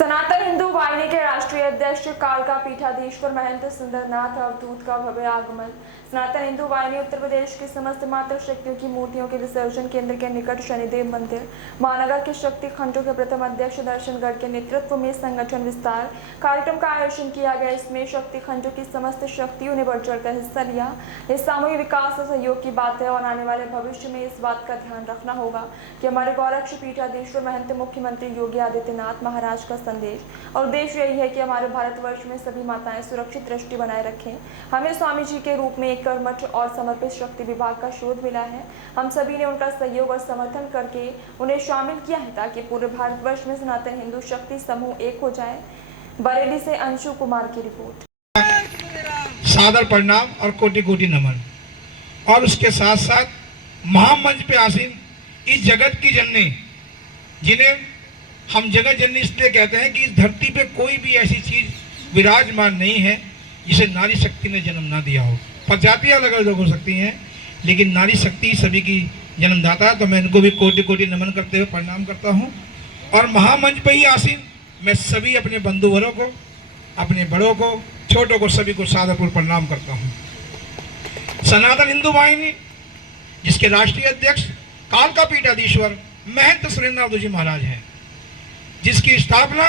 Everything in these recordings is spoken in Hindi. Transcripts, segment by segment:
सनातन हिंदू वाहिनी के राष्ट्रीय अध्यक्ष कालका पीठाधीश्वर महंत सुंदरनाथ अवधूत का भव्य आगमन। सनातन हिंदू वाहिनी उत्तर प्रदेश की समस्त मातृ शक्तियों की मूर्तियों के विसर्जन केंद्र के निकट शनिदेव मंदिर महानगर के शक्ति खंडों के प्रथम अध्यक्ष दर्शनगढ़ के नेतृत्व में संगठन विस्तार कार्यक्रम का आयोजन किया गया। इसमें शक्ति खंडों की समस्त शक्तियों ने बढ़ चढ़कर हिस्सा लिया। इस सामूहिक विकास और सहयोग की बात है और आने वाले भविष्य में इस बात का ध्यान रखना होगा कि हमारे गौरक्ष पीठाधीश्वर महंत मुख्यमंत्री योगी आदित्यनाथ महाराज का संदेश और उद्देश्य यही है कि हमारे भारतवर्ष में सभी माताएं सुरक्षित दृष्टि बनाए रखें। हमें स्वामी जी के रूप में एक कर्मठ और समर्पित शक्ति विभाग का शोध मिला है। हम सभी ने उनका सहयोग और समर्थन करके उन्हें शामिल किया है ताकि पूरे भारतवर्ष में सनातन हिंदू शक्ति समूह एक हो जाए। बरेली से अंशु कुमार की रिपोर्ट। सादर प्रणाम और कोटि कोटि नमन। और उसके साथ साथ महामंच पे आसीन इस जगत की जननी, जिन्हें हम जगत जननी इसलिए कहते हैं कि इस धरती पे कोई भी ऐसी चीज विराजमान नहीं है जिसे नारी शक्ति ने जन्म ना दिया हो। प्रजातियां अलग अलग हो सकती हैं, लेकिन नारी शक्ति सभी की जन्मदाता है। तो मैं इनको भी कोटि कोटि नमन करते हुए प्रणाम करता हूँ। और महामंच पे ही आसीन मैं सभी अपने बंधुवरों को, अपने बड़ों को, छोटों को, सभी को सादरपूर्वक प्रणाम करता हूँ। सनातन हिंदू वाहिनी जिसके राष्ट्रीय अध्यक्ष कालका पीठाधीश्वर महंत सुरेंद्रनाथ जी महाराज हैं, जिसकी स्थापना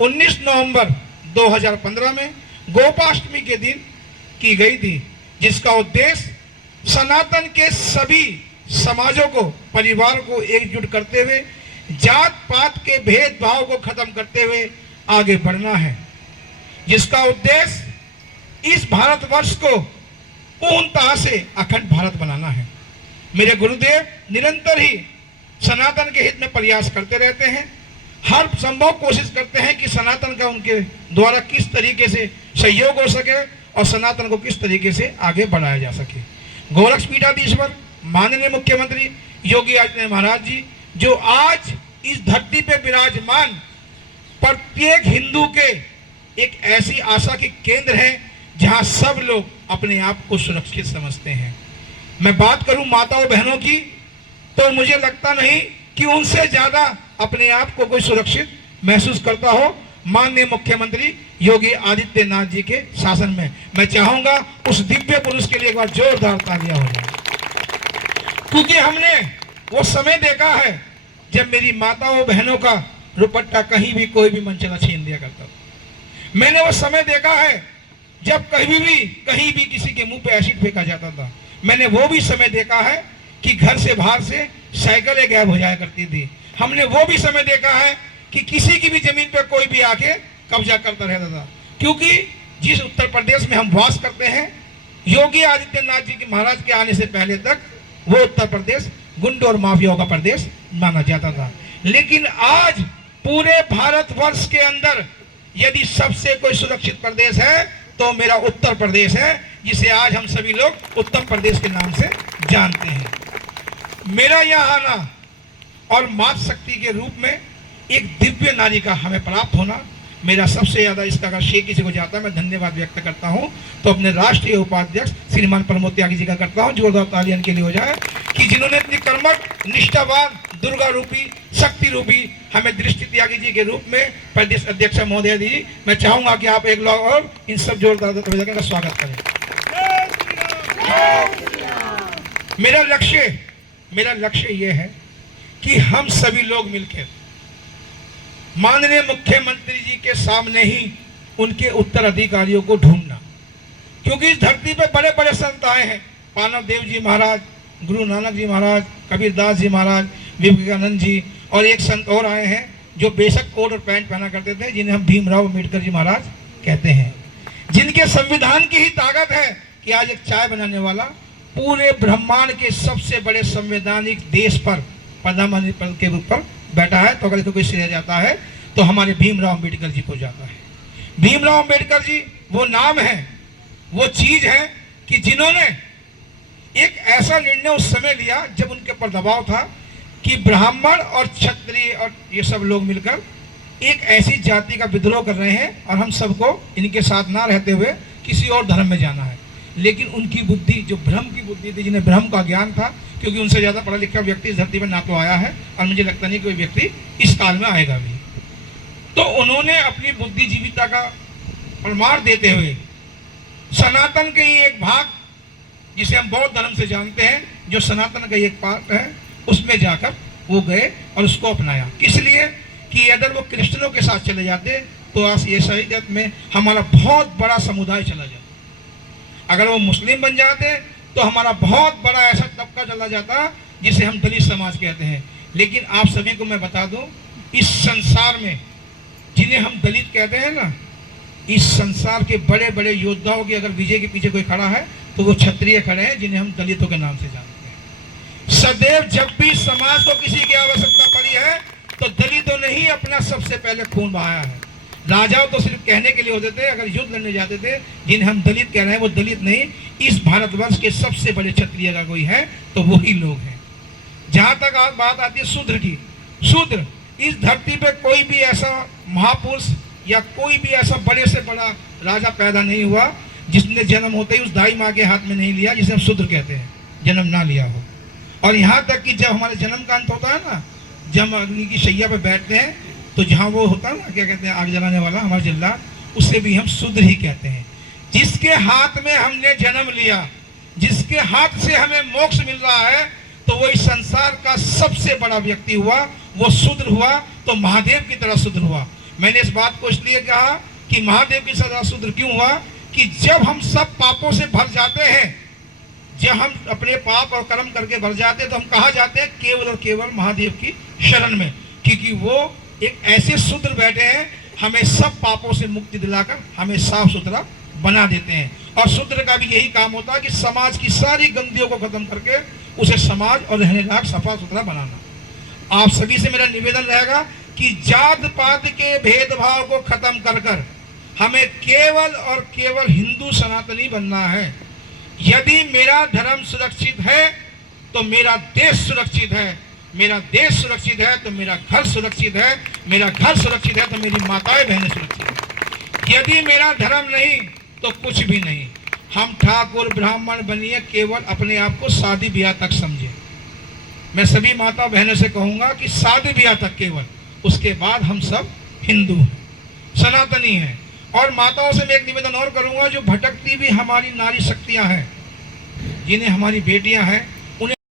19 नवंबर 2015 में गोपाष्टमी के दिन की गई थी, जिसका उद्देश्य सनातन के सभी समाजों को, परिवार को एकजुट करते हुए जात पात के भेदभाव को खत्म करते हुए आगे बढ़ना है, जिसका उद्देश्य इस भारतवर्ष को पूर्णतः से अखंड भारत बनाना है। मेरे गुरुदेव निरंतर ही सनातन के हित में प्रयास करते रहते हैं, हर संभव कोशिश करते हैं कि सनातन का उनके द्वारा किस तरीके से सहयोग हो सके और सनातन को किस तरीके से आगे बढ़ाया जा सके। गोरक्ष पीठाधीश्वर माननीय मुख्यमंत्री योगी आदित्यनाथ महाराज जी, जो आज इस धरती पे विराजमान प्रत्येक हिंदू के एक ऐसी आशा के केंद्र है जहां सब लोग अपने आप को सुरक्षित समझते हैं। मैं बात करूं माताओं बहनों की, तो मुझे लगता नहीं कि उनसे ज्यादा अपने आप को कोई सुरक्षित महसूस करता हो माननीय मुख्यमंत्री योगी आदित्यनाथ जी के शासन में। मैं चाहूंगा उस दिव्य पुरुष के लिए एक बार जोरदार तालियां हो जाए, क्योंकि हमने वो समय देखा है जब मेरी माताओं बहनों का दुपट्टा कहीं भी कोई भी मनचला छीन लिया करता था। मैंने वो समय देखा है जब कहीं भी किसी के मुंह पे एसिड फेंका जाता था। मैंने वो भी समय देखा है कि घर से बाहर से साइकिलें गायब हो जाया करती थी। हमने वो भी समय देखा है कि किसी की भी जमीन पे कोई भी आके कब्जा करता रहता था, क्योंकि जिस उत्तर प्रदेश में हम वास करते हैं, योगी आदित्यनाथ जी के महाराज के आने से पहले तक वो उत्तर प्रदेश गुंडों और माफियाओं का प्रदेश माना जाता था। लेकिन आज पूरे भारतवर्ष के अंदर यदि सबसे कोई सुरक्षित प्रदेश है तो मेरा उत्तर प्रदेश है, जिसे आज हम सभी लोग उत्तर प्रदेश के नाम से जानते हैं। मेरा यहाँ आना और मातृ शक्ति के रूप में एक दिव्य नारी का हमें प्राप्त होना, मेरा सबसे ज्यादा इसका अगर श्रेय किसी को जाता है, मैं धन्यवाद व्यक्त करता हूं तो अपने राष्ट्रीय उपाध्यक्ष श्रीमान प्रमोद त्यागी जी का करता हूं। जोरदार तालियां के लिए हो जाए कि जिन्होंने इतनी कर्मठ, निष्ठावान, दुर्गा रूपी, शक्ति रूपी हमें दृष्टि त्यागी जी के रूप में प्रदेश अध्यक्ष महोदय जी, मैं चाहूंगा कि आप एक लोग और इन सब जोरदार का स्वागत करें। मेरा लक्ष्य यह है कि हम सभी लोग मिलकर माननीय मुख्यमंत्री जी के सामने ही उनके उत्तराधिकारियों को ढूंढना, क्योंकि इस धरती पे बड़े बड़े संत आए हैं, पानव देव जी महाराज, गुरु नानक जी महाराज, कबीरदास जी महाराज, विवेकानंद जी, और एक संत और आए हैं जो बेशक कोट और पैंट पहना करते थे, जिन्हें हम भीमराव अम्बेडकर जी महाराज कहते हैं, जिनके संविधान की ही ताकत है कि आज एक चाय बनाने वाला पूरे ब्रह्मांड के सबसे बड़े संवैधानिक देश पर प्रधानमंत्री पद के रूप पर बैठा है। तो अगर इसको कोई श्रेय जाता है तो हमारे भीमराव अम्बेडकर जी को जाता है। भीमराव अम्बेडकर जी वो नाम है, वो चीज है कि जिन्होंने एक ऐसा निर्णय उस समय लिया जब उनके ऊपर दबाव था कि ब्राह्मण और क्षत्रिय और ये सब लोग मिलकर एक ऐसी जाति का विद्रोह कर रहे हैं और हम सबको इनके साथ ना रहते हुए किसी और धर्म में जाना है। लेकिन उनकी बुद्धि, जो ब्रह्म की बुद्धि थी, जिन्हें ब्रह्म का ज्ञान था, क्योंकि उनसे ज़्यादा पढ़ा लिखा व्यक्ति इस धरती पर ना तो आया है और मुझे लगता नहीं कोई व्यक्ति इस काल में आएगा भी। तो उन्होंने अपनी बुद्धिजीविता का प्रमाण देते हुए सनातन के ही एक भाग, जिसे हम बौद्ध धर्म से जानते हैं, जो सनातन का एक पार्ट है, उसमें जाकर वो गए और उसको अपनाया। इसलिए कि अगर वो क्रिश्चियनों के साथ चले जाते तो आज ये शरीयत में हमारा बहुत बड़ा समुदाय चला जाता। अगर वो मुस्लिम बन जाते तो हमारा बहुत बड़ा ऐसा तबका चला जाता जिसे हम दलित समाज कहते हैं। लेकिन आप सभी को मैं बता दूं, इस संसार में जिन्हें हम दलित कहते हैं ना, इस संसार के बड़े बड़े योद्धाओं की अगर विजय के पीछे कोई खड़ा है तो वो क्षत्रिय खड़े हैं, जिन्हें हम दलितों के नाम से जानते हैं। सदैव जब भी समाज को किसी की आवश्यकता पड़ी है तो दलितों ने ही अपना सबसे पहले खून बहाया है। राजाओं तो सिर्फ कहने के लिए होते थे, अगर युद्ध लड़ने जाते थे, जिन्हें हम दलित कह रहे हैं वो दलित नहीं, इस भारतवर्ष के सबसे बड़े क्षत्रिय का कोई है तो वही लोग हैं। जहां तक बात आती है शूद्र की, शूद्र इस धरती पे कोई भी ऐसा महापुरुष या कोई भी ऐसा बड़े से बड़ा राजा पैदा नहीं हुआ जिसने जन्म होते ही उस दाई माँ के हाथ में नहीं लिया, जिसे हम शूद्र कहते हैं, जन्म ना लिया हो। और यहाँ तक कि जब हमारे जन्म का अंत होता है ना, जब अग्नि की शैया पे बैठते हैं तो जहाँ वो होता है ना, क्या कहते हैं, आग जलाने वाला हमारा जिल्ला, उससे भी हम शूद्र ही कहते हैं। जिसके हाथ में हमने जन्म लिया, जिसके हाथ से हमें मोक्ष मिल रहा है, तो वो इस संसार का सबसे बड़ा व्यक्ति हुआ, वो शूद्र हुआ, तो महादेव की तरह शूद्र हुआ। मैंने इस बात को इसलिए कहा कि महादेव की तरह शूद्र क्यों हुआ, कि जब हम सब पापों से भर जाते हैं, जब हम अपने पाप और कर्म करके भर जाते हैं, तो हम कहा जाते हैं केवल और केवल महादेव की शरण में, क्योंकि वो एक ऐसे शूद्र बैठे हैं, हमें सब पापों से मुक्ति दिलाकर हमें साफ सुथरा बना देते हैं। और शूद्र का भी यही काम होता है कि समाज की सारी गंदगियों को खत्म करके उसे समाज और रहने लायक सफा सुथरा बनाना। आप सभी से मेरा निवेदन रहेगा कि जात पात के भेदभाव को खत्म कर कर हमें केवल और केवल हिंदू सनातनी बनना है। यदि मेरा धर्म सुरक्षित है तो मेरा देश सुरक्षित है, मेरा देश सुरक्षित है तो मेरा घर सुरक्षित है, मेरा घर सुरक्षित है तो मेरी माताएं बहनें सुरक्षित है। यदि मेरा धर्म नहीं तो कुछ भी नहीं। हम ठाकुर ब्राह्मण बनिए, केवल अपने आप को शादी ब्याह तक समझे। मैं सभी माता बहनों से कहूंगा कि शादी ब्याह तक केवल, उसके बाद हम सब हिंदू हैं, सनातनी हैं। और माताओं से मैं एक निवेदन और करूंगा, जो भटकती भी हमारी नारी शक्तियां हैं, जिन्हें हमारी बेटियां हैं,